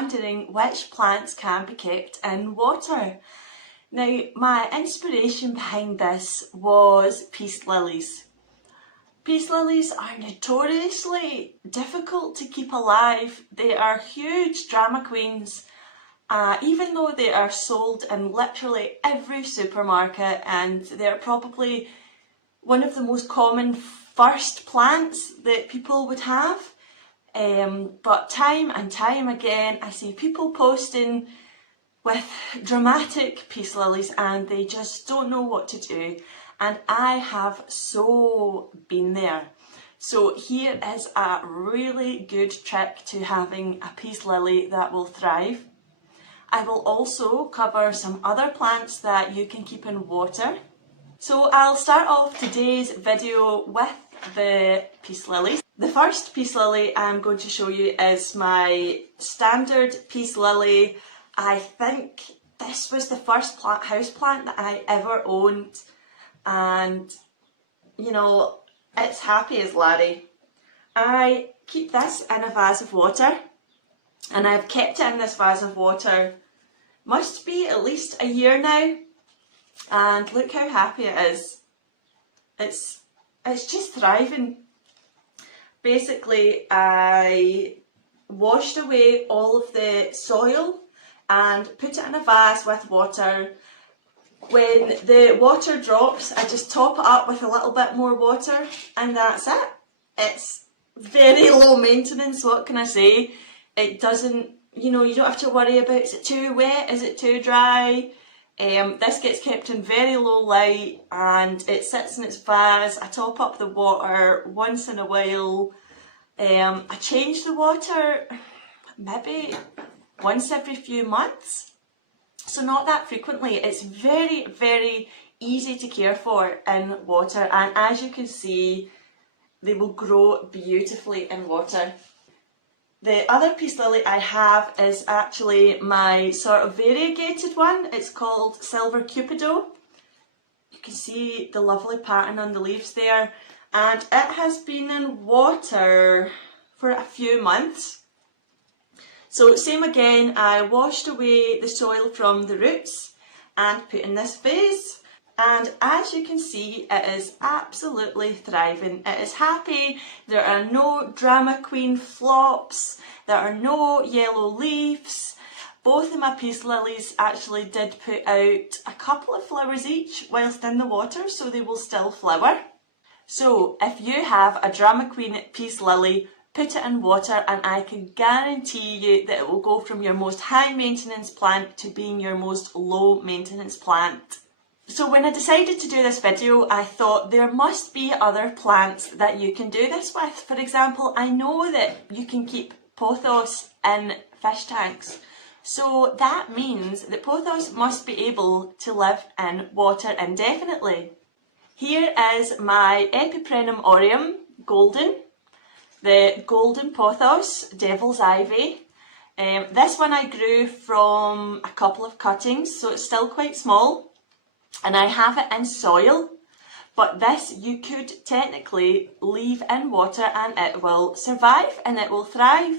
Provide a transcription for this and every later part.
wondering which plants can be kept in water. Now, my inspiration behind this was peace lilies. Peace lilies are notoriously difficult to keep alive. They are huge drama queens, even though they are sold in literally every supermarket, and they're probably one of the most common first plants that people would have. But time and time again I see people posting with dramatic peace lilies and they just don't know what to do, and I have so been there. So here is a really good trick to having a peace lily that will thrive. I will also cover some other plants that you can keep in water. So I'll start off today's video with the peace lilies. The first peace lily I'm going to show you is my standard peace lily. I think this was the first house plant that I ever owned, and you know, it's happy as Larry. I keep this in a vase of water, and I've kept it in this vase of water must be at least a year now, and look how happy it is. It's just thriving. Basically, I washed away all of the soil and put it in a vase with water. When the water drops, I just top it up with a little bit more water, and that's it. It's very low maintenance, what can I say? It doesn't, you know, you don't have to worry about, is it too wet, is it too dry? This gets kept in very low light and it sits in its vase. I top up the water once in a while. I change the water maybe once every few months, so not that frequently. It's very, very easy to care for in water, and as you can see, they will grow beautifully in water. The other peace lily I have is actually my sort of variegated one. It's called Silver Cupido. You can see the lovely pattern on the leaves there, and it has been in water for a few months. So same again, I washed away the soil from the roots and put in this vase. And as you can see, it is absolutely thriving. It is happy. There are no drama queen flops. There are no yellow leaves. Both of my peace lilies actually did put out a couple of flowers each whilst in the water, so they will still flower. So if you have a drama queen peace lily, put it in water and I can guarantee you that it will go from your most high maintenance plant to being your most low maintenance plant. So when I decided to do this video, I thought there must be other plants that you can do this with. For example, I know that you can keep pothos in fish tanks. So that means that pothos must be able to live in water indefinitely. Here is my Epiprenum aureum golden, the golden pothos, devil's ivy. This one I grew from a couple of cuttings, so it's still quite small. And I have it in soil, but this you could technically leave in water and it will survive and it will thrive.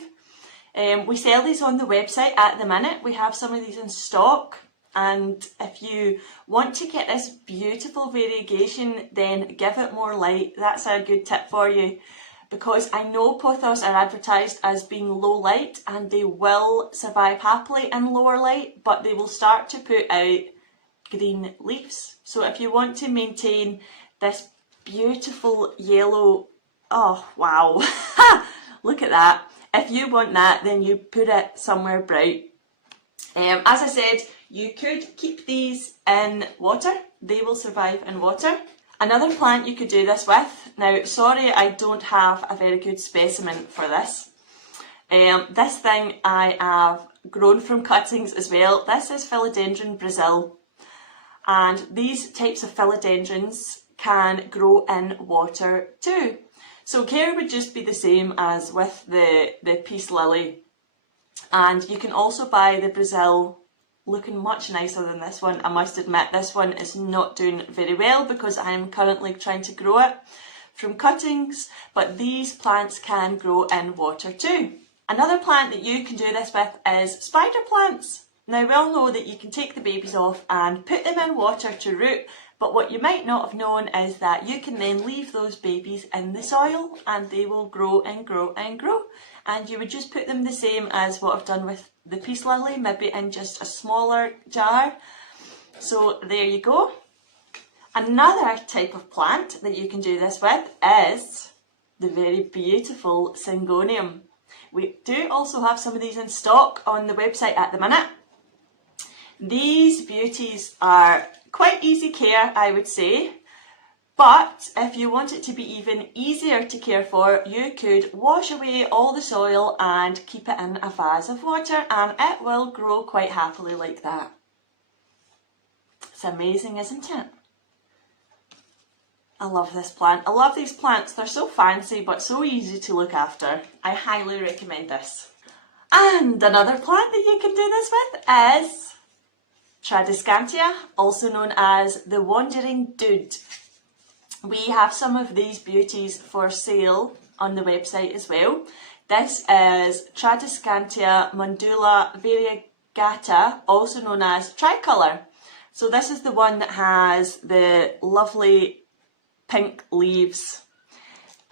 We sell these on the website at the minute. We have some of these in stock, and if you want to get this beautiful variegation, then give it more light. That's a good tip for you, because I know pothos are advertised as being low light and they will survive happily in lower light, but they will start to put out green leaves. So if you want to maintain this beautiful yellow, oh wow, look at that. If you want that, then you put it somewhere bright. As I said, you could keep these in water. They will survive in water. Another plant you could do this with, now sorry I don't have a very good specimen for this. This thing I have grown from cuttings as well. This is philodendron Brazil. And these types of philodendrons can grow in water too. So care would just be the same as with the peace lily. And you can also buy the Brazil, looking much nicer than this one. I must admit this one is not doing very well because I am currently trying to grow it from cuttings, but these plants can grow in water too. Another plant that you can do this with is spider plants. Now we all know that you can take the babies off and put them in water to root, but what you might not have known is that you can then leave those babies in the soil and they will grow and grow and grow. And you would just put them the same as what I've done with the peace lily, maybe in just a smaller jar. So there you go. Another type of plant that you can do this with is the very beautiful syngonium. We do also have some of these in stock on the website at the minute. These beauties are quite easy care, I would say, but if you want it to be even easier to care for, you could wash away all the soil and keep it in a vase of water and it will grow quite happily like that. It's amazing, isn't it? I love this plant. I love these plants. They're so fancy but so easy to look after. I highly recommend this. And another plant that you can do this with is Tradescantia, also known as the wandering dude. We have some of these beauties for sale on the website as well. This is Tradescantia mandula variegata, also known as tricolour. So this is the one that has the lovely pink leaves.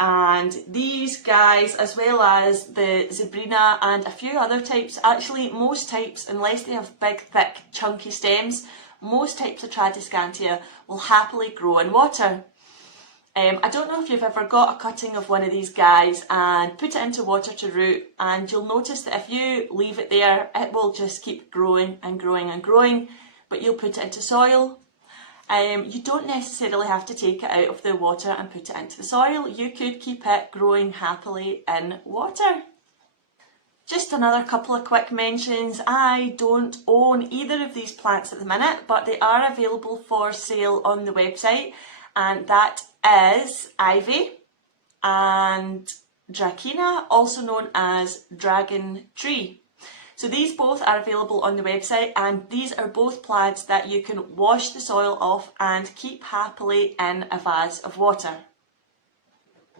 And these guys, as well as the zebrina and a few other types, actually most types, unless they have big, thick, chunky stems, most types of Tradescantia will happily grow in water. I don't know if you've ever got a cutting of one of these guys and put it into water to root, and you'll notice that if you leave it there, it will just keep growing and growing and growing, but you'll put it into soil. You don't necessarily have to take it out of the water and put it into the soil. You could keep it growing happily in water. Just another couple of quick mentions. I don't own either of these plants at the minute, but they are available for sale on the website, and that is ivy and dracaena, also known as dragon tree. So these both are available on the website, and these are both plants that you can wash the soil off and keep happily in a vase of water.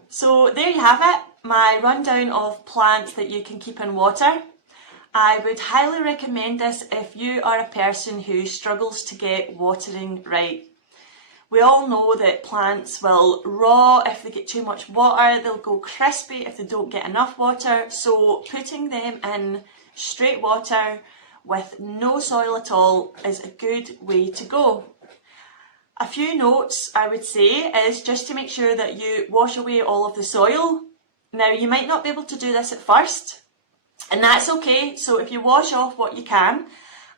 So there you have it, my rundown of plants that you can keep in water. I would highly recommend this if you are a person who struggles to get watering right. We all know that plants will rot if they get too much water, they'll go crispy if they don't get enough water, so putting them in straight water with no soil at all is a good way to go. A few notes I would say is just to make sure that you wash away all of the soil. Now you might not be able to do this at first, and that's okay. So if you wash off what you can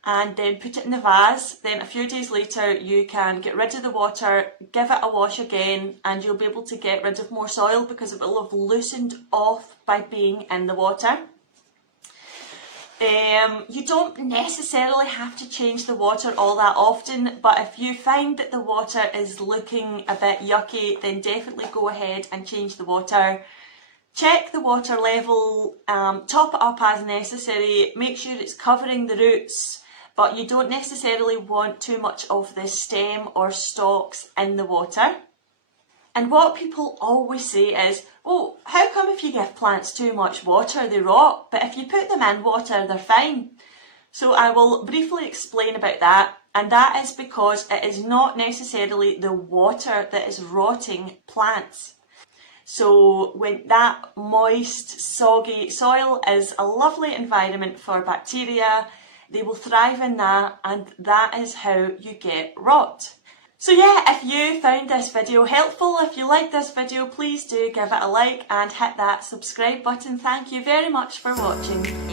and then put it in the vase, then a few days later you can get rid of the water, give it a wash again, and you'll be able to get rid of more soil because it will have loosened off by being in the water. You don't necessarily have to change the water all that often, but if you find that the water is looking a bit yucky, then definitely go ahead and change the water. Check the water level, top it up as necessary, make sure it's covering the roots, but you don't necessarily want too much of the stem or stalks in the water. And what people always say is, oh, how come if you give plants too much water they rot, but if you put them in water they're fine? So I will briefly explain about that, and that is because it is not necessarily the water that is rotting plants. So when that moist, soggy soil is a lovely environment for bacteria, they will thrive in that, and that is how you get rot. So yeah, if you found this video helpful, if you liked this video, please do give it a like and hit that subscribe button. Thank you very much for watching.